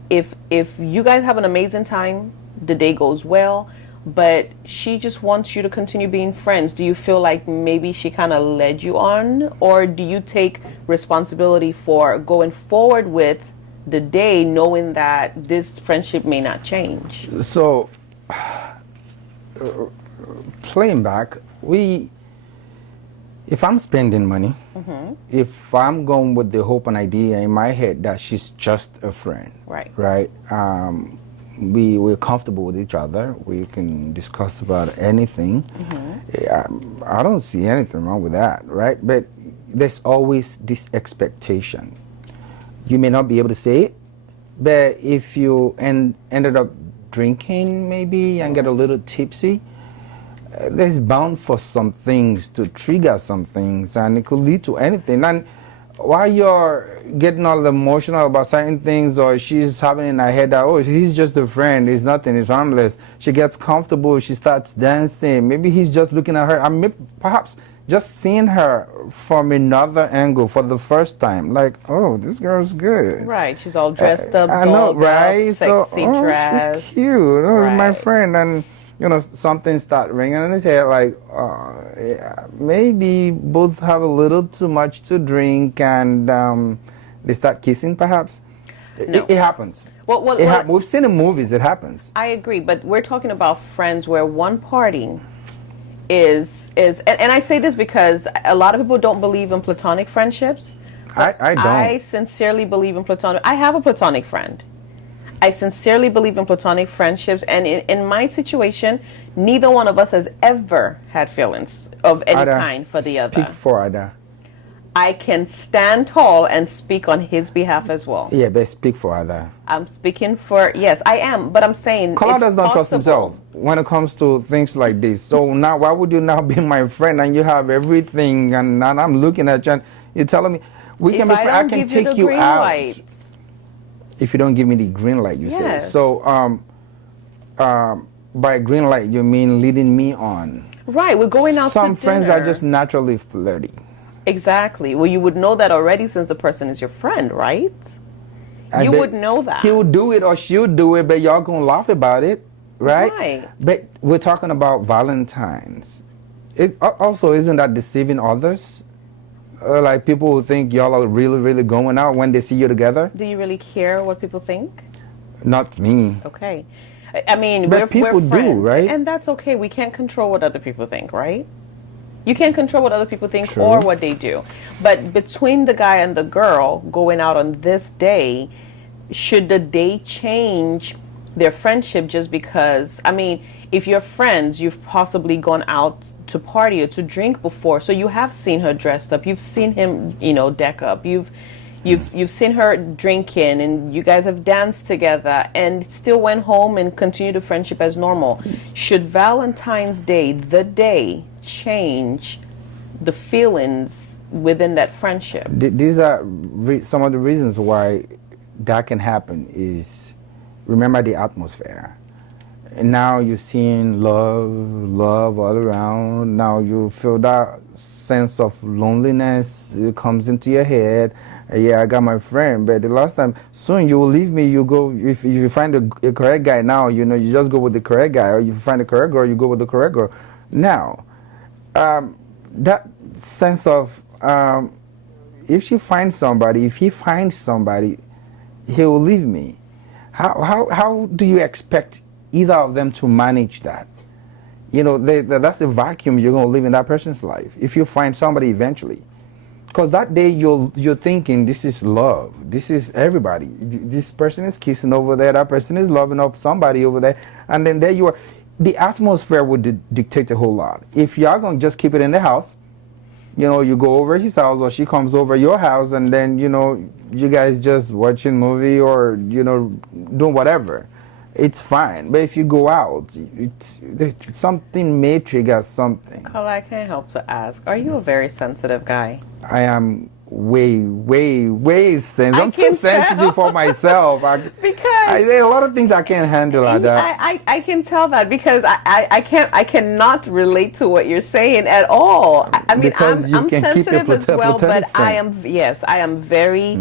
if you guys have an amazing time, the day goes well, but she just wants you to continue being friends, do you feel like maybe she kind of led you on? Or do you take responsibility for going forward with the day knowing that this friendship may not change? So, playing back, if I'm spending money, if I'm going with the hope and idea in my head that she's just a friend, right? We're comfortable with each other. We can discuss about anything. I don't see anything wrong with that, right? But there's always this expectation. You may not be able to say it, but if you ended up drinking maybe and get a little tipsy, there's bound for some things to trigger some things, and it could lead to anything. And while you're getting all emotional about certain things, or she's having in her head that, oh, he's just a friend, he's nothing, he's harmless, she gets comfortable, she starts dancing, maybe he's just looking at her, I mean, perhaps just seeing her from another angle for the first time, like, oh, this girl's good. Right, she's all dressed up, I know, right? Sexy so, dress. She's cute, oh, my friend, and you know, something start ringing in his head, like, yeah, maybe both have a little too much to drink, and they start kissing, perhaps. No. It happens. We've seen in movies, it happens. I agree, but we're talking about friends where one party is and I say this because a lot of people don't believe in platonic friendships. I don't. I sincerely believe in platonic. I have a platonic friend. I sincerely believe in platonic friendships, and in my situation, neither one of us has ever had feelings of any kind for the other. Speak for Ada. I can stand tall and speak on his behalf as well. Yeah, but speak for Ada. I'm speaking for, yes, I am, but I'm saying Kola does not trust himself when it comes to things like this. So now, why would you now be my friend and you have everything, and I'm looking at you and you're telling me, we can be friends, I can take you out. Light. If you don't give me the green light, you say. So, by green light, you mean leading me on. Right, we're going out to dinner. Some friends are just naturally flirty. Exactly. Well, you would know that already since the person is your friend, right? You would know that. He would do it or she would do it, but y'all gonna laugh about it, right? Right. But we're talking about Valentine's. It also isn't that deceiving others? Like people who think y'all are really, really going out when they see you together. Do you really care what people think? Not me. Okay. I mean, But people we're friends, do, right? And that's okay. We can't control what other people think, right? You can't control what other people think True. or what they do. But between the guy and the girl going out on this day, should the day change their friendship just because? I mean, if you're friends, you've possibly gone out to party or to drink before, so you have seen her dressed up. You've seen him, deck up. You've seen her drinking, and you guys have danced together, and still went home and continued the friendship as normal. Should Valentine's Day, the day, change the feelings within that friendship? These are some of the reasons why that can happen. Is remember the atmosphere. And now you're seeing love all around. Now you feel that sense of loneliness. It comes into your head. Yeah, I got my friend, but the last time, soon you will leave me. You go, if you find a correct guy now, you just go with the correct guy, or you find a correct girl, you go with the correct girl. Now, that sense of if he finds somebody, he will leave me. How do you expect either of them to manage that? That's a vacuum you're going to live in that person's life if you find somebody eventually. Because that day you're thinking, this is love. This is everybody. This person is kissing over there. That person is loving up somebody over there. And then there you are. The atmosphere would dictate a whole lot. If y'all going to just keep it in the house, you go over his house or she comes over your house, and then, you guys just watching movie or, doing whatever. It's fine. But if you go out, something may trigger something. Carla, I can't help to ask, are you a very sensitive guy? I am way sensitive. I'm too can sensitive tell. for myself. Because there are a lot of things I can't handle like that. I can tell that because I cannot relate to what you're saying at all. I mean, Because you I'm can keep your sensitive as well, but platonic I am very,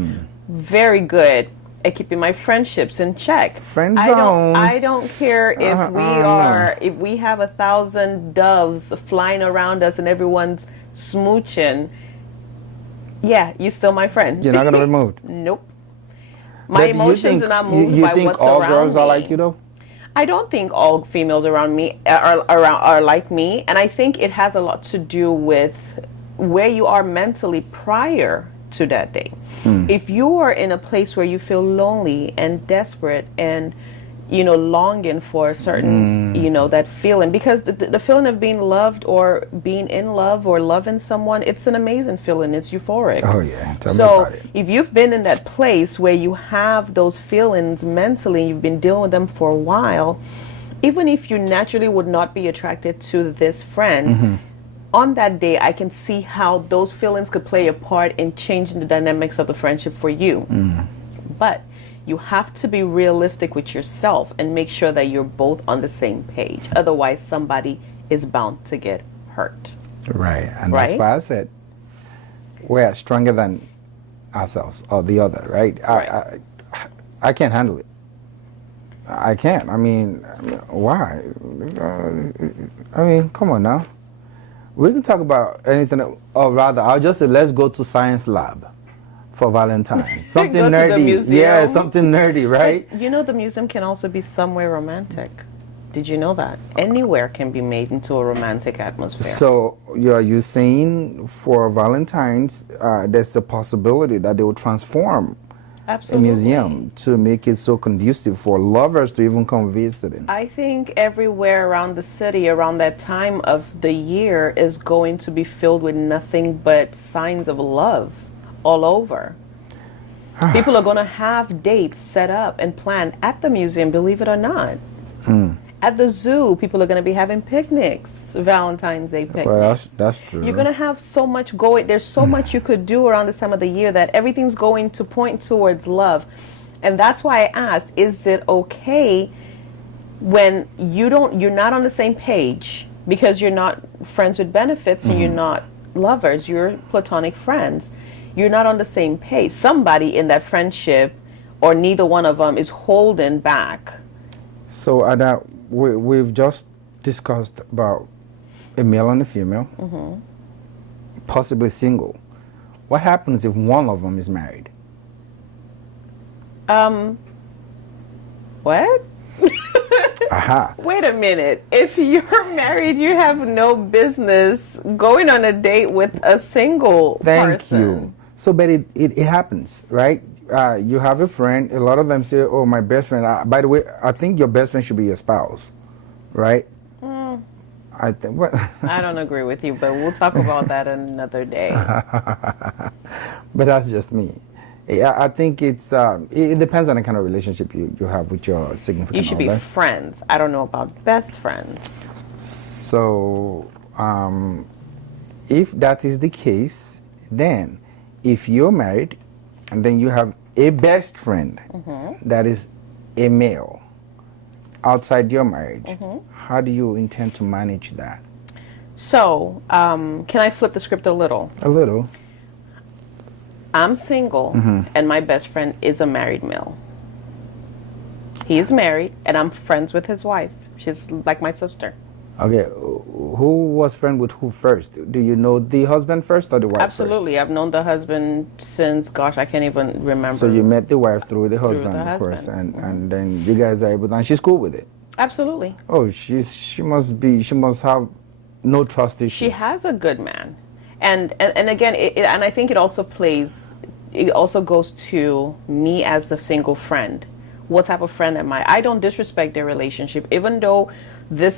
very good at keeping my friendships in check. Friend zone. I don't care if we have 1,000 doves flying around us and everyone's smooching. Yeah, you're still my friend. You're not going to be moved. Nope. My emotions are not moved by what's around me. You think all girls are like you, though? I don't think all females around me are like me, and I think it has a lot to do with where you are mentally prior to that day. If you are in a place where you feel lonely and desperate and longing for a certain that feeling, because the feeling of being loved or being in love or loving someone, it's an amazing feeling. It's euphoric. Oh yeah, tell me so about it. if you've been in that place where you have those feelings mentally, you've been dealing with them for a while, even if you naturally would not be attracted to this friend, on that day, I can see how those feelings could play a part in changing the dynamics of the friendship for you. But you have to be realistic with yourself and make sure that you're both on the same page. Otherwise, somebody is bound to get hurt. Right, and Right? that's why I said we're stronger than ourselves or the other, right? Right. I can't handle it. I can't. I mean, why? I mean, come on now. We can talk about anything, or rather, I'll just say let's go to science lab for Valentine's. Something Go to the nerdy. museum. Yeah, something nerdy, right? But the museum can also be somewhere romantic. Did you know that? Anywhere can be made into a romantic atmosphere. So, are you saying for Valentine's, there's a possibility that they will transform Absolutely. a museum to make it so conducive for lovers to even come visit it? I think everywhere around the city around that time of the year is going to be filled with nothing but signs of love all over. People are going to have dates set up and planned at the museum, believe it or not. At the zoo, people are going to be having picnics, Valentine's Day picnics. Well, that's true. You're going to have so much going. There's so much you could do around this time of the year that everything's going to point towards love. And that's why I asked, is it okay when you're not on the same page because you're not friends with benefits and you're not lovers, you're platonic friends. You're not on the same page. Somebody in that friendship or neither one of them is holding back. So, Ada, we've just discussed about a male and a female, possibly single. What happens if one of them is married? What? Aha. Wait a minute. If you're married, you have no business going on a date with a single Thank person. you. So, but it happens, right? You have a friend. A lot of them say, "Oh, my best friend." By the way, I think your best friend should be your spouse, right? I think. What? I don't agree with you, but we'll talk about that another day. But that's just me. I think it depends on the kind of relationship you have with your significant You should be other. friends. I don't know about best friends. So, if that is the case, then if you're married and then you have a best friend that is a male outside your marriage, how do you intend to manage that? So, can I flip the script a little? A little. I'm single, and my best friend is a married male. He is married, and I'm friends with his wife. She's like my sister. Okay, who was friend with who first? Do you know the husband first or the wife Absolutely. I've known the husband since, gosh, I can't even remember. first? So you met the wife through the husband, the of course, husband. and then you guys are able to, and she's cool with it. Absolutely. Oh, she must have no trust issues. She has a good man. And again, and I think it also goes to me as the single friend. What type of friend am I? I don't disrespect their relationship, even though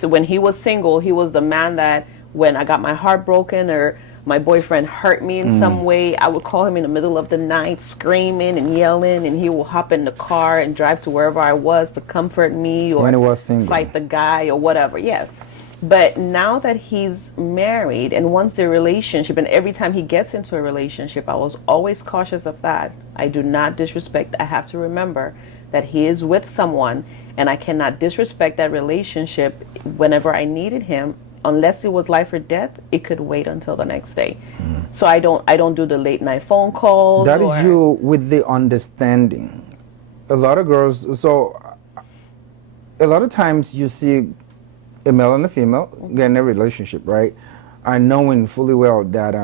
when he was single, he was the man that when I got my heart broken or my boyfriend hurt me in some way, I would call him in the middle of the night screaming and yelling, and he will hop in the car and drive to wherever I was to comfort me or When he was single. fight the guy or whatever. Yes. But now that he's married, and once the relationship, and every time he gets into a relationship, I was always cautious of that. I do not disrespect. I have to remember that he is with someone, and I cannot disrespect that relationship whenever I needed him. Unless it was life or death, it could wait until the next day. So I don't do the late night phone calls. That is you with the understanding. A lot of girls, so a lot of times you see a male and a female get in a relationship, right? And knowing fully well that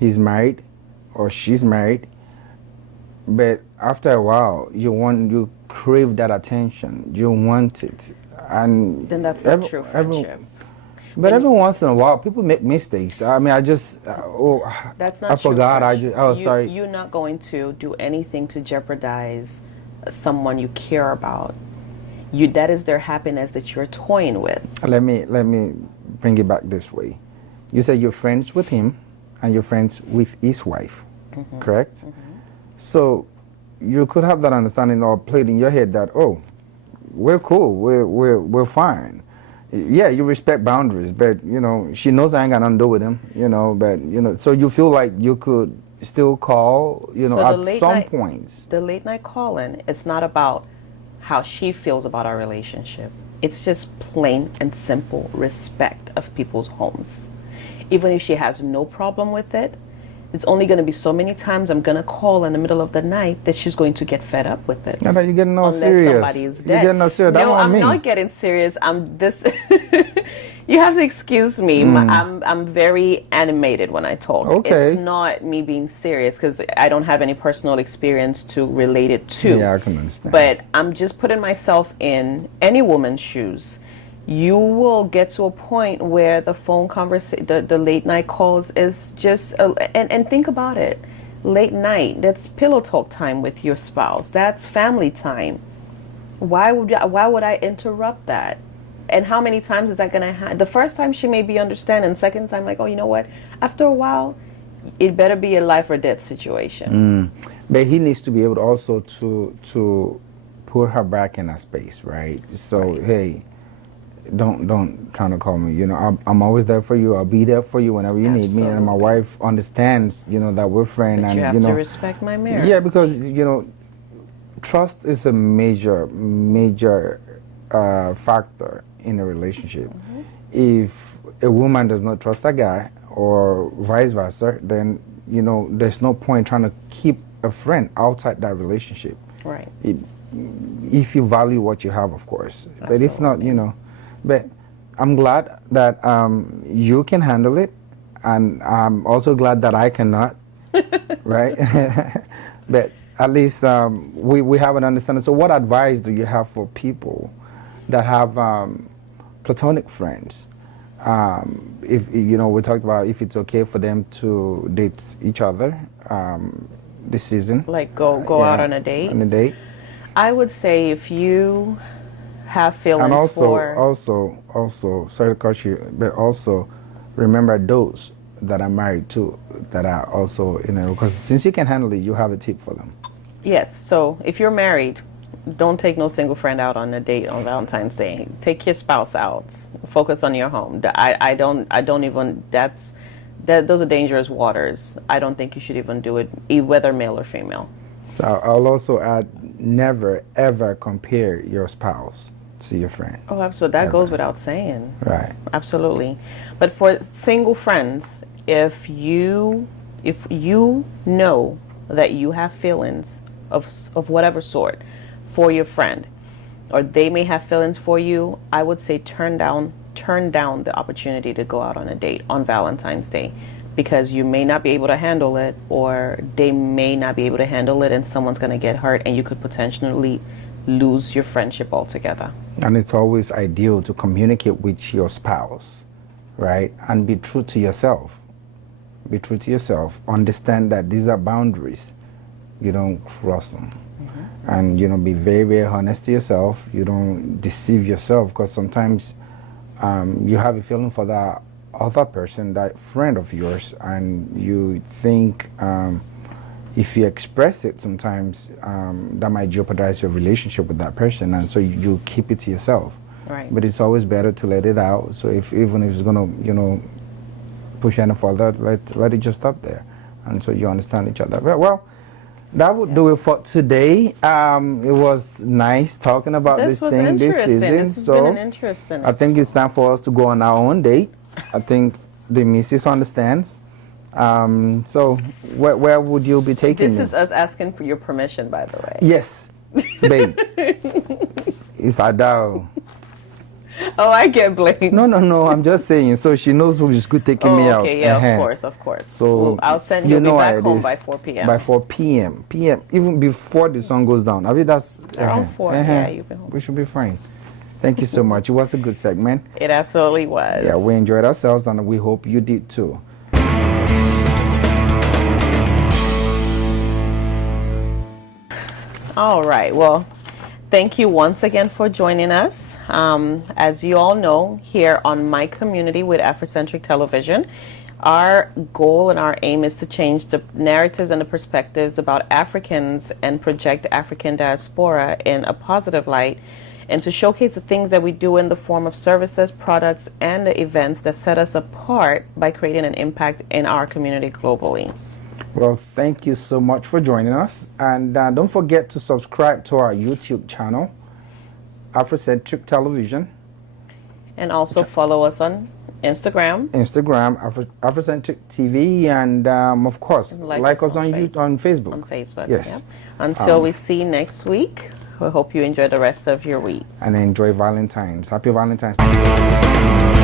he's married or she's married, but after a while you crave that attention, you want it, and Then that's not true friendship. But every once in a while, people make mistakes. I mean, I just That's not I true forgot. friendship. Sorry. You're not going to do anything to jeopardize someone you care about. That is their happiness that you're toying with. Let me bring it back this way. You said you're friends with him, and you're friends with his wife, correct? So you could have that understanding or played in your head that we're cool, we're fine. Yeah, you respect boundaries, but she knows I ain't got nothing to do with him. But so you feel like you could still call, So at some points. The late night calling, it's not about how she feels about our relationship. It's just plain and simple respect of people's homes. Even if she has no problem with it, it's only going to be so many times I'm going to call in the middle of the night that she's going to get fed up with it. Yeah, you're getting all Unless serious. somebody is dead. You're getting all serious. That No, wasn't I'm me. not getting serious. I'm this. You have to excuse me. I'm very animated when I talk. Okay. It's not me being serious because I don't have any personal experience to relate it to. Yeah, I can understand. But I'm just putting myself in any woman's shoes. You will get to a point where the phone conversation, the late night calls is just, and think about it. Late night, that's pillow talk time with your spouse. That's family time. Why would I interrupt that? And how many times is that going to happen? The first time she may be understanding. Second time, like, oh, you know what? After a while, it better be a life or death situation. But he needs to be able to also to put her back in a space, right? So hey, don't try to call me. I'm always there for you. I'll be there for you whenever you need me. And my Absolutely. wife understands, that we're friends. But And you have to respect my marriage. yeah, because trust is a major factor in a relationship. If a woman does not trust a guy, or vice versa, then there's no point trying to keep a friend outside that relationship. Right. If you value what you have, of course. But if not, but I'm glad that you can handle it, and I'm also glad that I cannot, right? But at least we have an understanding. So what advice do you have for people that have platonic friends? If we talked about if it's okay for them to date each other this season. Like go out on a date? On a date. I would say if you have feelings and for... also, sorry to cut you, but also remember those that are married too, that are also, because since you can handle it, you have a tip for them. Yes, so if you're married, don't take no single friend out on a date on Valentine's Day. Take your spouse out. Focus on your home. I don't even, those are dangerous waters. I don't think you should even do it, whether male or female. So I'll also add, never ever compare your spouse to your friend. Oh, absolutely. That goes without saying. Right. Absolutely. But for single friends, if you know that you have feelings of whatever sort for your friend, or they may have feelings for you, I would say turn down the opportunity to go out on a date on Valentine's Day, because you may not be able to handle it, or they may not be able to handle it, and someone's going to get hurt, and you could potentially lose your friendship altogether. And it's always ideal to communicate with your spouse, right? And be true to yourself. Be true to yourself. Understand that these are boundaries. You don't cross them. Mm-hmm. And, be very, very honest to yourself. You don't deceive yourself, because sometimes you have a feeling for that other person, that friend of yours, and you think if you express it sometimes, that might jeopardize your relationship with that person, and so you keep it to yourself. Right. But it's always better to let it out. So even if it's gonna, push any further, let it just stop there, and so you understand each other. Well, that would do it for today. It was nice talking about this thing this season. This has been an interesting. I think it's time for us to go on our own date. I think the missus understands. So where would you be taking This is us asking for your permission, by the way. Yes, babe. It's Adele. Oh, I get blamed. No. I'm just saying. So she knows who's good taking me out. Okay, yeah, of course. So well, I'll send you back home by 4 p.m. By 4 p.m. Even before the sun goes down. I mean, that's around 4. Yeah, you've been home. We should be fine. Thank you so much. It was a good segment. It absolutely was. Yeah, we enjoyed ourselves, and we hope you did too. All right. Well, thank you once again for joining us. As you all know, here on My Community with Afrocentric Television, our goal and our aim is to change the narratives and the perspectives about Africans and project the African diaspora in a positive light, and to showcase the things that we do in the form of services, products, and the events that set us apart by creating an impact in our community globally. Well, thank you so much for joining us. And don't forget to subscribe to our YouTube channel, Afrocentric Television. And also follow us on Instagram, Afrocentric TV, and of course, like us on Facebook. On Facebook, yes. Yeah. Until we see you next week, I hope you enjoy the rest of your week. And enjoy Valentine's. Happy Valentine's Day.